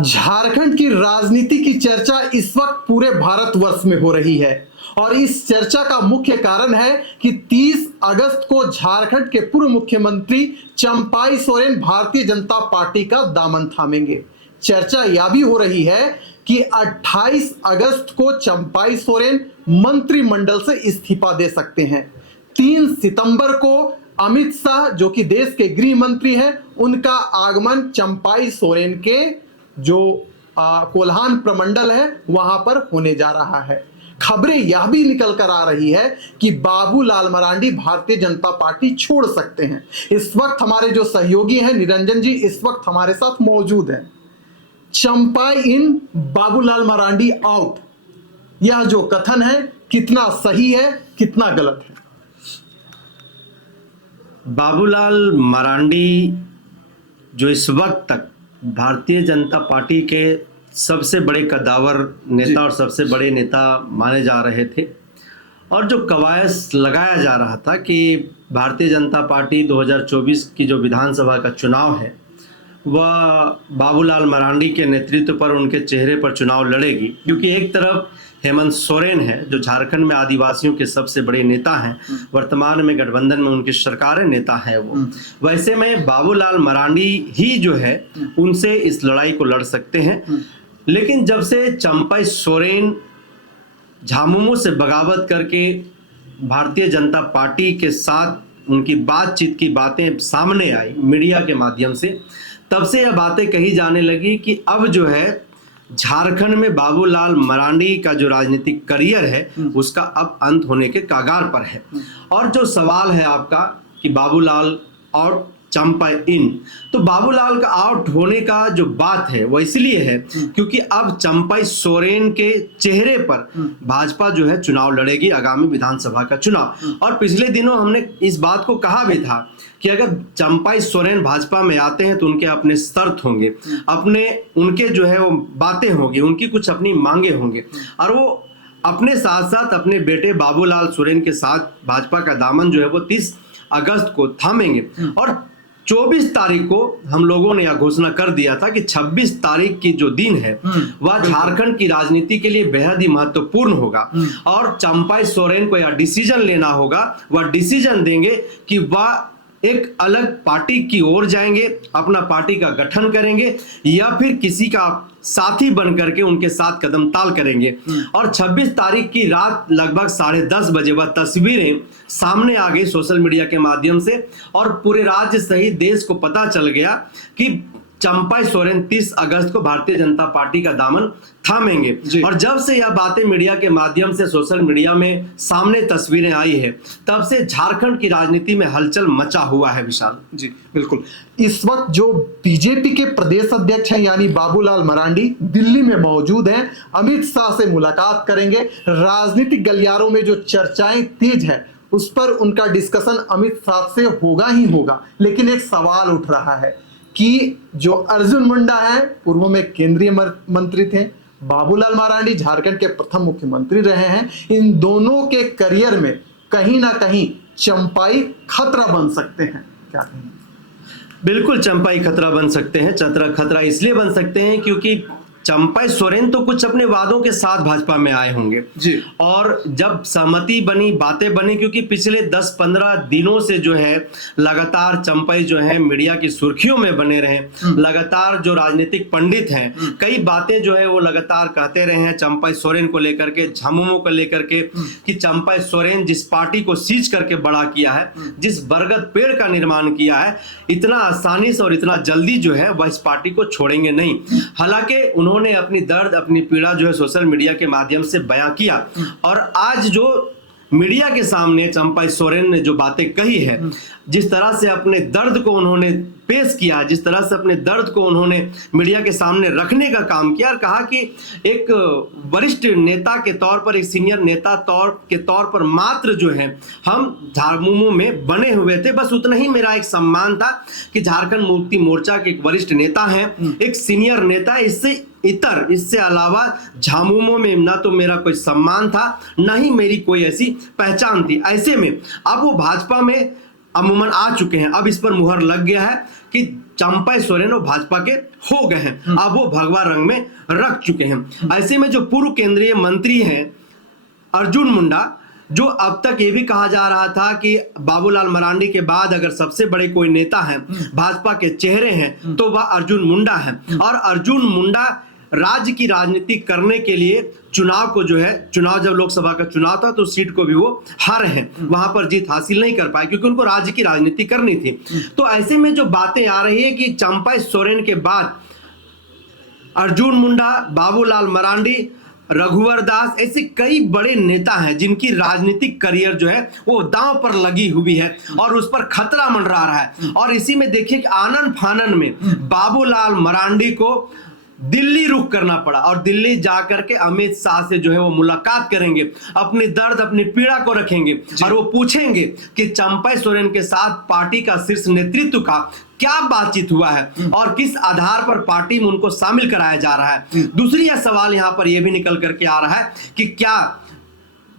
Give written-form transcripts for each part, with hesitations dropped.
झारखंड की राजनीति की चर्चा इस वक्त पूरे भारतवर्ष में हो रही है और इस चर्चा का मुख्य कारण है कि 30 अगस्त को झारखंड के पूर्व मुख्यमंत्री चंपाई सोरेन भारतीय जनता पार्टी का दामन थामेंगे। चर्चा यह भी हो रही है कि 28 अगस्त को चंपाई सोरेन मंत्रिमंडल से इस्तीफा दे सकते हैं। 3 सितंबर को अमित शाह जो कि देश के गृह मंत्री हैं, उनका आगमन चंपाई सोरेन के जो कोल्हान प्रमंडल है वहां पर होने जा रहा है। खबरें यह भी निकल कर आ रही है कि बाबूलाल मरांडी भारतीय जनता पार्टी छोड़ सकते हैं। इस वक्त हमारे जो सहयोगी हैं निरंजन जी इस वक्त हमारे साथ मौजूद हैं। चंपाई इन, बाबूलाल मरांडी आउट, यह जो कथन है कितना सही है कितना गलत है? बाबूलाल मरांडी जो इस वक्त तक भारतीय जनता पार्टी के सबसे बड़े कद्दावर नेता और सबसे बड़े नेता माने जा रहे थे और जो कवायद लगाया जा रहा था कि भारतीय जनता पार्टी 2024 की जो विधानसभा का चुनाव है वह बाबूलाल मरांडी के नेतृत्व पर, उनके चेहरे पर चुनाव लड़ेगी, क्योंकि एक तरफ हेमंत सोरेन है जो झारखंड में आदिवासियों के सबसे बड़े नेता हैं, वर्तमान में गठबंधन में उनकी सरकार नेता है वो। वैसे में बाबूलाल मरांडी ही जो है उनसे इस लड़ाई को लड़ सकते हैं। लेकिन जब से चंपाई सोरेन झामुमो से बगावत करके भारतीय जनता पार्टी के साथ उनकी बातचीत की बातें सामने आई मीडिया के माध्यम से, तब से यह बातें कही जाने लगी कि अब जो है झारखंड में बाबूलाल मरांडी का जो राजनीतिक करियर है उसका अब अंत होने के कगार पर है। और जो सवाल है आपका कि बाबूलाल और चंपाई इन, तो बाबूलाल का आउट होने का जो बात है वो इसलिए है क्योंकि अब चंपाई सोरेन के चेहरे पर भाजपा जो है चुनाव लड़ेगी, आगामी विधानसभा का चुनाव। और पिछले दिनों हमने इस बात को कहा भी था कि अगर चंपाई सोरेन भाजपा में आते हैं तो उनके अपने शर्त होंगे, अपने उनके जो है वो बातें होंगी, उनकी कुछ अपनी मांगे होंगे और वो अपने साथ साथ अपने बेटे बाबूलाल सोरेन के साथ भाजपा का दामन जो है वो 30 अगस्त को थामेंगे। और 24 तारीख को हम लोगों ने यह घोषणा कर दिया था कि 26 तारीख की जो दिन है वह झारखंड की राजनीति के लिए बेहद ही महत्वपूर्ण होगा और चंपाई सोरेन को यह डिसीजन लेना होगा, वह डिसीजन देंगे कि वह एक अलग पार्टी की ओर जाएंगे, अपना पार्टी का गठन करेंगे या फिर किसी का साथी बन करके उनके साथ कदम ताल करेंगे। और 26 तारीख की रात लगभग 10:30 बजे वह तस्वीरें सामने आ गई सोशल मीडिया के माध्यम से और पूरे राज्य सहित देश को पता चल गया कि चंपाई सोरेन 30 अगस्त को भारतीय जनता पार्टी का दामन थामेंगे। और जब से यह बातें मीडिया के माध्यम से सोशल मीडिया में सामने तस्वीरें आई है तब से झारखंड की राजनीति में हलचल मचा हुआ है। विशाल जी बिल्कुल, इस वक्त जो बीजेपी के प्रदेश अध्यक्ष हैं यानी बाबूलाल मरांडी दिल्ली में मौजूद हैं, अमित शाह से मुलाकात करेंगे। राजनीतिक गलियारों में जो चर्चाएं तेज है उस पर उनका डिस्कशन अमित शाह से होगा ही होगा। लेकिन एक सवाल उठ रहा है कि जो अर्जुन मुंडा है पूर्व में केंद्रीय मंत्री थे, बाबूलाल मरांडी झारखंड के प्रथम मुख्यमंत्री रहे हैं, इन दोनों के करियर में कहीं ना कहीं चंपाई खतरा बन सकते हैं, क्या कहेंगे? बिल्कुल चंपाई खतरा बन सकते हैं। खतरा इसलिए बन सकते हैं क्योंकि चंपाई सोरेन तो कुछ अपने वादों के साथ भाजपा में आए होंगे जी। और जब सहमति बनी, बातें बनी, क्योंकि पिछले 10-15 दिनों से जो है लगातार चंपाई जो है मीडिया की सुर्खियों में बने रहे, लगातार जो राजनीतिक पंडित हैं कई बातें जो है वो लगातार कहते रहे हैं चंपाई सोरेन को लेकर के, झामुमो को लेकर के कि चंपाई सोरेन जिस पार्टी को सींच करके बड़ा किया है, जिस बरगद पेड़ का निर्माण किया है, इतना आसानी से और इतना जल्दी जो है वह इस पार्टी को छोड़ेंगे नहीं। हालांकि उन्होंने अपनी दर्द, अपनी पीड़ा जो है सोशल मीडिया के माध्यम से बयां किया और आज जो मीडिया के सामने चंपाई सोरेन ने जो बातें कही है, जिस तरह से अपने दर्द को उन्होंने पेश किया, जिस तरह से अपने दर्द को उन्होंने मीडिया के सामने रखने का काम किया और कहा कि एक वरिष्ठ नेता के तौर पर, एक सीनियर नेता के तौर पर मात्र जो है हम झामुमो में बने हुए थे, बस उतना ही मेरा एक सम्मान था कि झारखंड मुक्ति मोर्चा के एक वरिष्ठ नेता हैं, एक सीनियर नेता, इससे अलावा झामुमो में ना तो मेरा कोई सम्मान था ना ही मेरी कोई ऐसी पहचान थी। ऐसे में अब वो भाजपा में अमूमन आ चुके हैं, अब इस पर मुहर लग गया है कि चंपाई सोरेन और भाजपा के हो गए हैं, अब वो भगवा रंग में रख चुके हैं। ऐसे में जो पूर्व केंद्रीय मंत्री हैं अर्जुन मुंडा, जो अब तक ये भी कहा जा रहा था कि बाबूलाल मरांडी के बाद अगर सबसे बड़े कोई नेता हैं, भाजपा के चेहरे हैं, तो वह अर्जुन मुंडा हैं। और अर्जुन मुंडा राज्य की राजनीति करने के लिए चुनाव को जो है, चुनाव जब लोकसभा का चुनाव था तो सीट को भी वो हारे हैं, वहां पर जीत हासिल नहीं कर पाए क्योंकि उनको राज्य की राजनीति करनी थी। तो ऐसे में जो बातें आ रही है कि चंपाई सोरेन के बाद अर्जुन मुंडा, बाबूलाल मरांडी, रघुवर दास, ऐसे कई बड़े नेता हैं जिनकी राजनीतिक करियर जो है वो दांव पर लगी हुई है और उस पर खतरा मंडरा रहा है। और इसी में देखिए कि आनन फानन में बाबूलाल मरांडी को दिल्ली रुख करना पड़ा और दिल्ली जाकर के अमित शाह से जो है वो मुलाकात करेंगे, अपनी दर्द अपनी पीड़ा को रखेंगे और वो पूछेंगे कि चंपाई सोरेन के साथ पार्टी का शीर्ष नेतृत्व का क्या बातचीत हुआ है और किस आधार पर पार्टी में उनको शामिल कराया जा रहा है। दूसरी यह सवाल यहां पर यह भी निकल करके आ रहा है कि क्या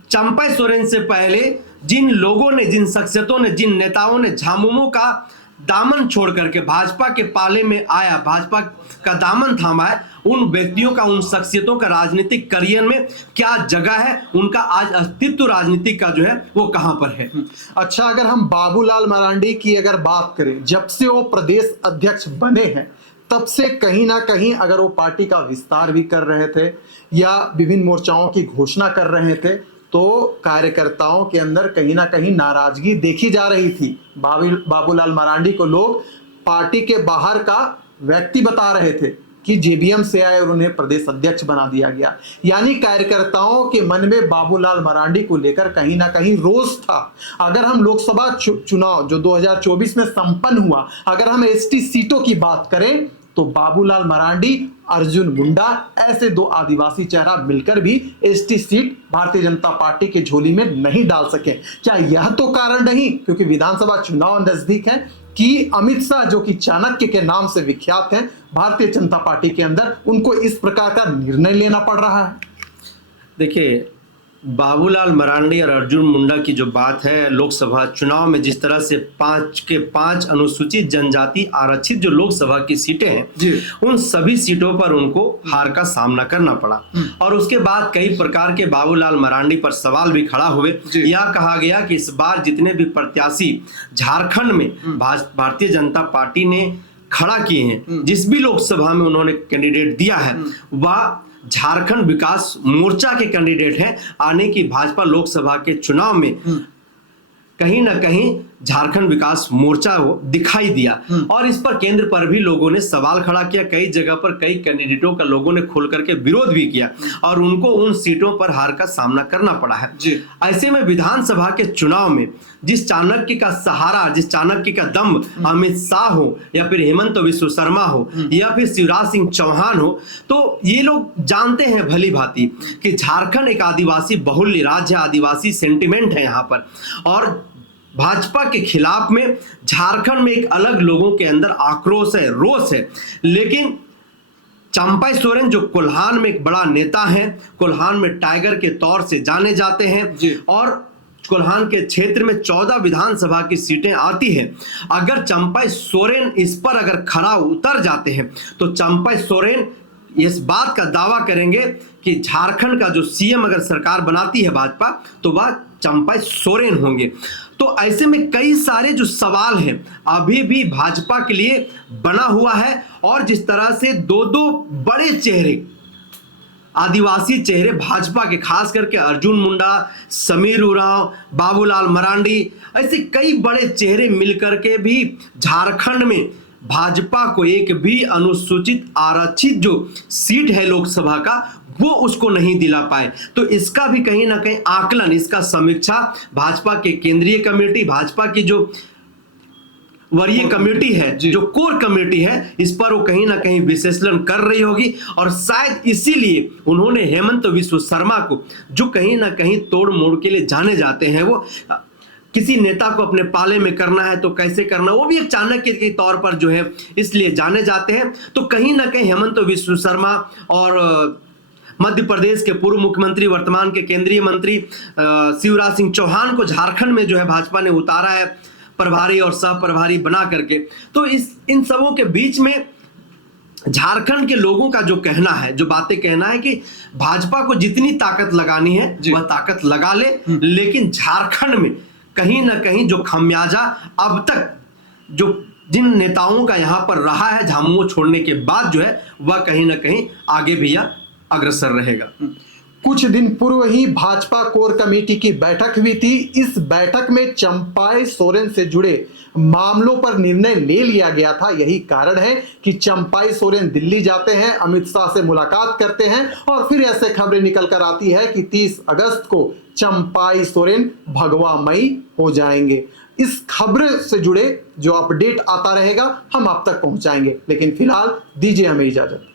चंपाई सोरेन से पहले जिन लोगों ने, जिन शख्सियतों ने, जिन नेताओं ने झामुमो का दामन छोड़ करके भाजपा के पाले में आया, भाजपा का दामन थामा है, उन व्यक्तियों का, उन शख्सियतों का राजनीतिक करियर में क्या जगह है, उनका आज अस्तित्व राजनीति का जो है वो कहां पर है। अच्छा, अगर हम बाबूलाल मरांडी की अगर बात करें, जब से वो प्रदेश अध्यक्ष बने हैं तब से कहीं ना कहीं अगर वो पार्टी का विस्तार भी कर रहे थे या विभिन्न मोर्चाओं की घोषणा कर रहे थे तो कार्यकर्ताओं के अंदर कहीं ना कहीं नाराजगी देखी जा रही थी। बाबूलाल मरांडी को लोग पार्टी के बाहर का व्यक्ति बता रहे थे कि जेबीएम से आए और उन्हें प्रदेश अध्यक्ष बना दिया गया। यानी कार्यकर्ताओं के मन में बाबूलाल मरांडी को लेकर कहीं ना कहीं रोष था। अगर हम लोकसभा चुनाव जो 2024 में संपन्न हुआ, अगर हम एसटी सीटों की बात करें तो बाबूलाल मरांडी, अर्जुन मुंडा, ऐसे दो आदिवासी चेहरा मिलकर भी ST seat Bharatiya Janata party के झोली में नहीं डाल सके। क्या यह तो कारण नहीं, क्योंकि विधानसभा चुनाव नजदीक है, कि अमित शाह जो कि चाणक्य के नाम से विख्यात हैं भारतीय जनता पार्टी के अंदर, उनको इस प्रकार का निर्णय लेना पड़ रहा है? देखिए, बाबूलाल मरांडी और अर्जुन मुंडा की जो बात है, लोकसभा चुनाव में जिस तरह से 5 के 5 अनुसूचित जनजाति आरक्षित जो लोकसभा की सीटें हैं, उन सभी सीटों पर उनको हार का सामना करना पड़ा और उसके बाद कई प्रकार के बाबूलाल मरांडी पर सवाल भी खड़ा हुए। यह कहा गया कि इस बार जितने भी प्रत्याशी झारखंड में भारतीय जनता पार्टी ने खड़ा किए हैं, जिस भी लोकसभा में उन्होंने कैंडिडेट दिया है, वह झारखंड विकास मोर्चा के कैंडिडेट हैं। आने की भाजपा लोकसभा के चुनाव में कहीं ना कहीं झारखंड विकास मोर्चा वो दिखाई दिया और इस पर केंद्र पर भी लोगों ने सवाल खड़ा किया। कई जगह पर कई कैंडिडेटों का लोगों ने खुल करके विरोध भी किया और उनको उन सीटों पर हार का सामना करना पड़ा है। ऐसे में विधानसभा के चुनाव में जिस चाणक्य का सहारा, जिस चाणक्य का दम अमित शाह हो या फिर हेमंत बिस्व शर्मा हो या फिर शिवराज सिंह चौहान हो, तो ये लोग जानते हैं भली भांति कि झारखंड एक आदिवासी बहुल्य राज्य, आदिवासी सेंटिमेंट है यहाँ पर और भाजपा के खिलाफ में झारखंड में एक अलग लोगों के अंदर आक्रोश है, रोष है। लेकिन चंपाई सोरेन जो कोल्हान में एक बड़ा नेता है, कोल्हान में टाइगर के तौर से जाने जाते हैं और कोल्हान के क्षेत्र में 14 विधानसभा की सीटें आती हैं। अगर चंपाई सोरेन इस पर अगर खरा उतर जाते हैं तो चंपाई सोरेन इस बात का दावा करेंगे कि झारखंड का जो सीएम अगर सरकार बनाती है भाजपा तो वह चंपाई सोरेन होंगे। तो ऐसे में कई सारे जो सवाल हैं अभी भी भाजपा के लिए बना हुआ है और जिस तरह से दो बड़े चेहरे, आदिवासी चेहरे भाजपा के, खास करके अर्जुन मुंडा, समीर उरांव, बाबूलाल मरांडी, ऐसे कई बड़े चेहरे मिलकर के भी झारखंड में भाजपा को एक भी अनुसूचित आरक्षित जो सीट है लोकसभा का वो उसको नहीं दिला पाए। तो इसका भी कहीं ना कहीं आकलन, इसका समीक्षा भाजपा के केंद्रीय कमेटी, भाजपा की जो वरीय कमेटी है, जो कोर कमेटी है, इस पर वो कहीं ना कहीं विश्लेषण कर रही होगी और शायद इसीलिए उन्होंने हेमंत बिस्व शर्मा को, जो कहीं ना कहीं तोड़ मोड़ के लिए जाने जाते हैं, वो किसी नेता को अपने पाले में करना है तो कैसे करना, वो भी एक चाणक्य के तौर पर जो है इसलिए जाने जाते हैं। तो कहीं ना कहीं हेमंत बिस्व शर्मा और मध्य प्रदेश के पूर्व मुख्यमंत्री, वर्तमान के केंद्रीय मंत्री शिवराज सिंह चौहान को झारखंड में जो है भाजपा ने उतारा है प्रभारी और सह प्रभारी बना करके। तो इन सबों के बीच में झारखंड के लोगों का जो कहना है, जो बातें कहना है कि भाजपा को जितनी ताकत लगानी है वह ताकत लगा ले, लेकिन झारखंड में कहीं ना कहीं जो खमियाजा अब तक जो जिन नेताओं का यहाँ पर रहा है झामुमो छोड़ने के बाद जो है वह कहीं ना कहीं आगे भैया अग्रसर रहेगा। कुछ दिन पूर्व ही भाजपा कोर कमेटी की बैठक हुई थी। इस बैठक में चंपाई सोरेन से जुड़े मामलों पर निर्णय ले लिया गया था। यही कारण है कि चंपाई सोरेन दिल्ली जाते हैं, अमित शाह से मुलाकात करते हैं और फिर ऐसे खबरें निकल कर आती है कि 30 अगस्त को चंपाई सोरेन भगवामयी हो जाएंगे। इस खबर से जुड़े जो अपडेट आता रहेगा हम आप तक पहुंचाएंगे, लेकिन फिलहाल दीजिए हमें इजाजत।